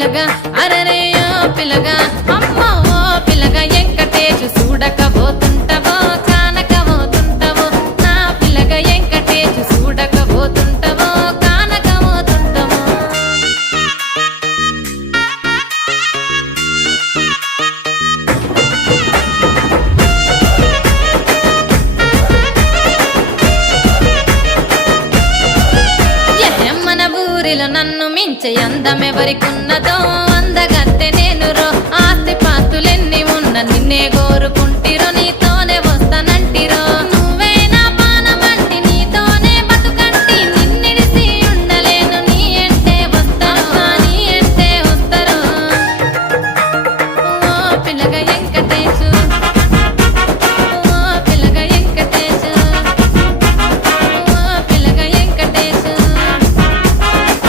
పిలగా అరరేయో పిలగా అమ్మో పిలగా ఎంకటేశు చూడకబోతుంటవో కానకబోతుంటవో నా పిలగా ఎంకటేశు చూడకబోతుంటవో కానకబోతుంటవో మన ఊరిలో నన్ను మించే అందమెవరికున్నదో అందగత్తె నేను రో ఆస్తి పాస్తులెన్ని